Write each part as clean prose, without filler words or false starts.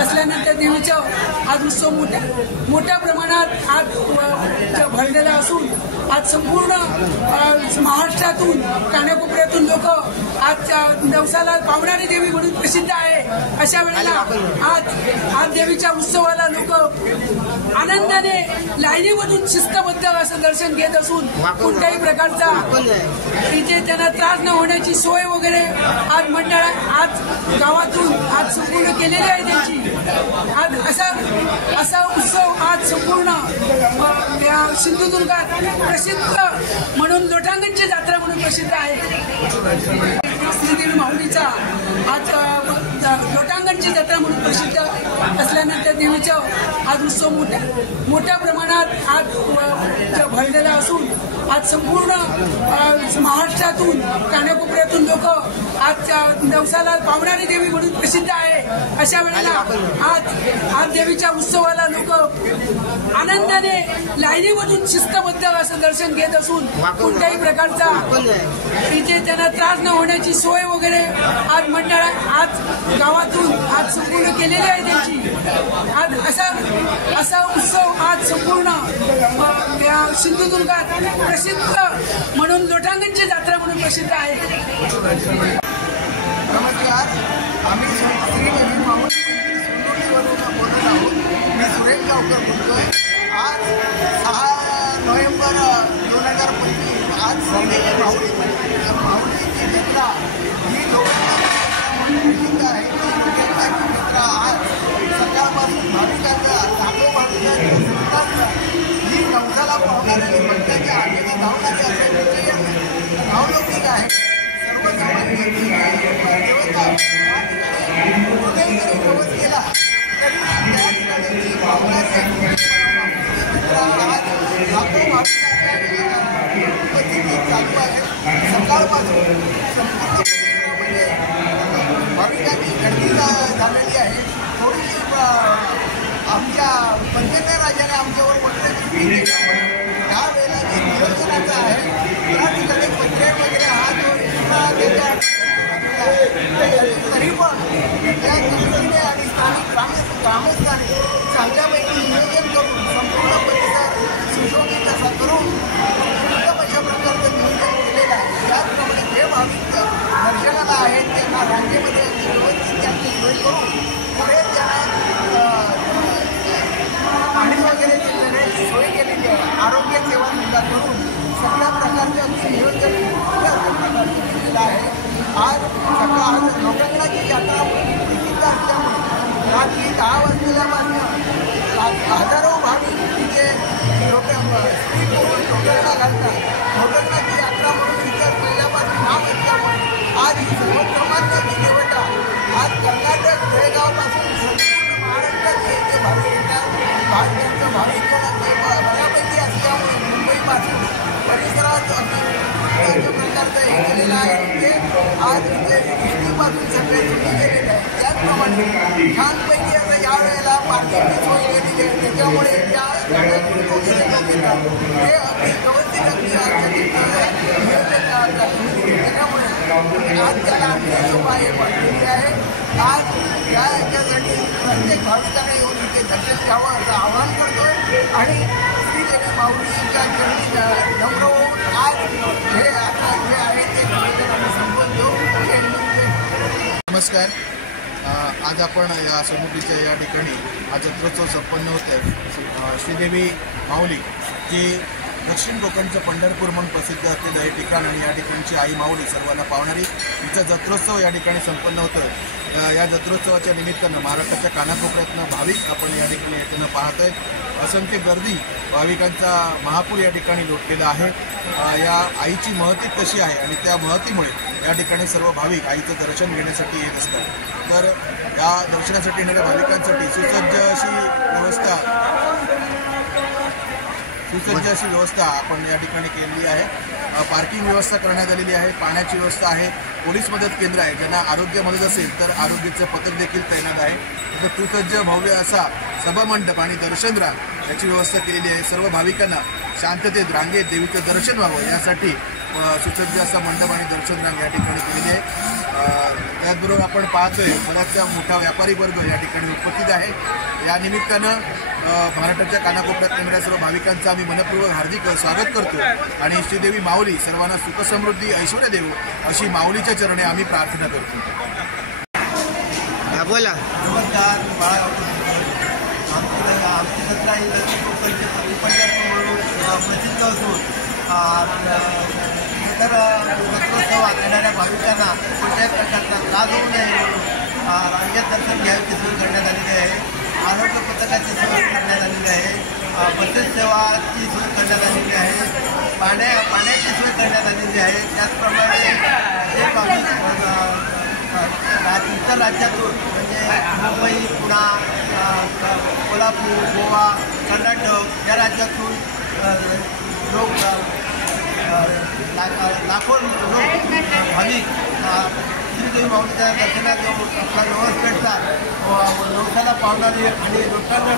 असल्यानंतर देवीचा आज उत्सव मोठ्या प्रमाणात आज भरलेला असून आज संपूर्ण महाराष्ट्रातून कानाकोपऱ्यातून लोक आज नवसाला पावणारी देवी म्हणून प्रसिद्ध आहे। अशा वेळेला आज देवीच्या उत्सवाला लोक आनंदाने लाईनीमधून शिस्तबद्ध असं दर्शन घेत असून कोणत्याही प्रकारचा इथे त्यांना त्रास न होण्याची सोय वगैरे आज मंडळ आज गावातून आज संपूर्ण केलेली आहे त्यांची। आज असा उत्सव आज संपूर्ण सिंधुदुर्गात प्रसिद्ध म्हणून लोटांगणची जत्रा म्हणून प्रसिद्ध आहे। श्रीदेवी माऊलीचा आज लोटांगणची जत्रा म्हणून प्रसिद्ध असल्यानंतर देवीचा आज उत्सव मोठ्या प्रमाणात आज भरलेला असून आज संपूर्ण महाराष्ट्रातून कानाकोपऱ्यातून लोक आज नवसाला पावणारी देवी म्हणून प्रसिद्ध आहे। अशा वेळेला आज देवीच्या उत्सवाला लोक आनंदाने लाईनीमधून शिस्तबद्ध असं दर्शन घेत असून कोणत्याही प्रकारचा इथे त्यांना त्रास न होण्याची सोय वगैरे आज मंडळ आज गावातून आज संपूर्ण केलेली आहे त्यांची। आज असा उत्सव आज संपूर्ण सिंधुदुर्गात प्रसिद्ध म्हणून लोटांगणची जत्रा म्हणून प्रसिद्ध आहे। नमस्कार, आम्ही श्रीदेवी माऊली सिंधुदुर्गवरून बोलत आहोत। मी सुरेश गावकर बोलतोय। आज 6 नोव्हेंबर 2025 आज श्रीदेवी माऊलीची जत्रा ही लोकप्रसिद्ध आहे। ती जत्रा आज सकाळपासून भाविकांचा लाखो भाविकांचा ही नवसाला पावणारी भक्तांच्या आगेला धावणारी असे विजय भावलौकिक आहे। सर्वसामान्य देवता कोणीही दिवस गेला तरी त्या ठिकाणी पावणारी आज लाखो भाविकांच्या उपस्थिती चालू आहे। सकाळपासून संपूर्ण भाविकांची गर्दी झालेली आहे। थोडीशी आमच्या पंचेंद्र राजाने आमच्यावर पत्रे त्यावेळेला जे नियोजनाचं आहे त्या ठिकाणी पत्रे वगैरे हा जो तरी पण त्या कमिटीने आणि स्थानिक ग्रामस्थांनी चांगल्यापैकी नियोजन करून संपूर्ण परिसर सुशोभित असा करून उत्तम अशा प्रकारचं नियोजन केलेलं आहे। त्याचप्रमाणे जे भाविक दर्शनाला आहेत त्यांना रांगेमध्ये व्यवस्थित त्यांची सोय करून पुढे त्यांना पाणी वगैरे सोय केलेली आहे। आरोग्य सेवा सुद्धा करून सगळ्या प्रकारचं नियोजन केलेलं आहे। आज लोटांगणाची यात्रा प्रसिद्ध असल्यामुळे रात्री 10 वाजल्यापासून हजारो भाविक तिथे स्त्री पुरुष लोटांगणा घालतात। लोटांगणाची यात्रा म्हणून तिथे पहिल्यापासून नाव असल्यामुळे आज ही सर्वसामान्य देवता आज कर्नाटक बेळगावपासून संपूर्ण महाराष्ट्राचे जे भाविक येतात त्यांचं भाविक बऱ्यापैकी असल्यामुळे मुंबईपासून परिसरात अशा प्रकारचं हे केलेलं आहे। ते आज इथे एसटीपासून सगळे सोयी केलेले आहे। त्याचप्रमाणे छानपैकी असं यावेळेला पार्किंगची सोय केलेली आहे। त्याच्यामुळे त्या गाड्या वगैरे घेतात ते अगदी व्यवस्थित अगदी त्याच्यामुळे आज त्याला आणखी उपाय वाढलेली आहे। आज याच्यासाठी प्रत्येक भाविकांना येऊन इथे दर्शन घ्यावं असं आवाहन करतोय आणि श्रीदेवी माऊलीच्या चरणी नम्र होऊन आज हे आता जे आहे ते निवेदन आम्ही संपवतो। नमस्कार, आज आपण या समुद्रीच्या या ठिकाणी हा जत्रोत्सव संपन्न होत आहे। श्रीदेवी माऊली जे दक्षिण कोकणचं पंढरपूर म्हणून प्रसिद्ध असलेलं हे ठिकाण आणि या ठिकाणची आई माऊली सर्वांना पावणारी हिचा जत्रोत्सव या ठिकाणी संपन्न होतं। या जत्रोत्सवाच्या निमित्तानं महाराष्ट्राच्या कानाकोपऱ्यातनं भाविक आपण या ठिकाणी येताना पाहतोय। असंख्य गर्दी भाविकांचा महापूर या ठिकाणी लोटलेला आहे। या आईची महती कशी आहे आणि त्या महतीमुळे या ठिकाणी सर्व भाविक आईचं दर्शन घेण्यासाठी येत असतात। तर या दर्शनासाठी येणाऱ्या भाविकांसाठी सुसज्ज अशी व्यवस्था आपण या ठिकाणी केलेली आहे। पार्किंग व्यवस्था करण्यात आलेली आहे, पाण्याची व्यवस्था आहे, पोलीस मदत केंद्र आहे, ज्यांना आरोग्य मदत असेल तर आरोग्याचं पथक देखील तैनात आहे। तर सुसज्ज भव्य असा सभामंडप आणि दर्शनरांग याची व्यवस्था केलेली आहे। सर्व भाविकांना शांततेत रांगेत देवीचं दर्शन व्हावं यासाठी सुसज्ज असा मंडप आणि दर्शनरांग या ठिकाणी केलेली आहे। त्याचबरोबर आपण पाहतोय बराचसा मोठा व्यापारी वर्ग या ठिकाणी उपस्थित आहे। या निमित्तानं महाराष्ट्राच्या कानाकोपऱ्यात येणाऱ्या सर्व भाविकांचं आम्ही मनपूर्वक हार्दिक स्वागत करतो आणि श्रीदेवी माऊली सर्वांना सुखसमृद्धी ऐश्वर्य देवो अशी माऊलीच्या चरणी आम्ही प्रार्थना करतो। बोला। नमस्कार, आमची जत्रा ही दक्षिण कोकणचे पंढरपूर म्हणून प्रसिद्ध असून इतर जत्रोत्सवात येणाऱ्या भाविकांना कोणत्याही प्रकारचा त्रास होऊ नये म्हणून रांगेत दर्शन घ्यायची सोय करण्यात आलेली आहे। आरोग्य पथकाची सोय करण्यात आलेली आहे। बसेस सेवाची सोय करण्यात आलेली आहे। पाण्याची सोय करण्यात आलेली आहे। त्याचप्रमाणे जे भाविक इतर राज्यातून म्हणजे मुंबई, पुणे, कोल्हापूर, गोवा, कर्नाटक या राज्यातून लोक लाखो लोक भाविक श्रीदेवी माऊलीच्या दर्शनात येऊन आपला नवस पेटतात। नवसाला पावणारी आणि लोकांना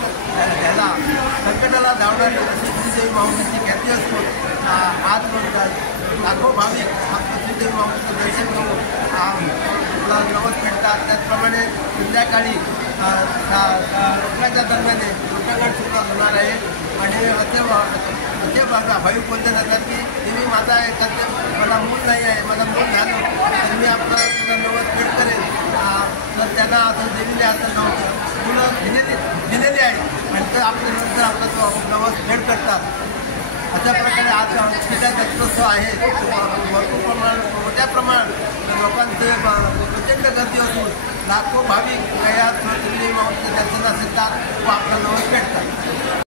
त्याला संकटाला धावणारी अशी श्रीदेवी माऊलीची ख्याती असून आज लाखो भाविक आपलं श्रीदेवी माऊलीचं दर्शन घेऊन आपला नवस पेटतात। त्याचप्रमाणे संध्याकाळी लोकांच्या दरम्यान लोकांना सुद्धा होणार आहे आणि असे भाविक बोलले जातात की देवी माता आहे, मला मूल नाही आहे, मला मूल झालं तर मी आपलं नवस भेट करेन। तर त्यांना असं देवीने असं मुलं दिलेली आहे आणि तर आपल्या नंतर आपला तो नवस भेट करतात। अशा प्रकारे आज आमच्या जत्रोत्सव आहे। भरपूर प्रमाणात मोठ्या प्रमाणात लोकांचे प्रचंड गर्दी असून लाखो भाविक या श्रीदेवी माऊलीच्या दर्शनास येतात व आपला नवस भेटतात।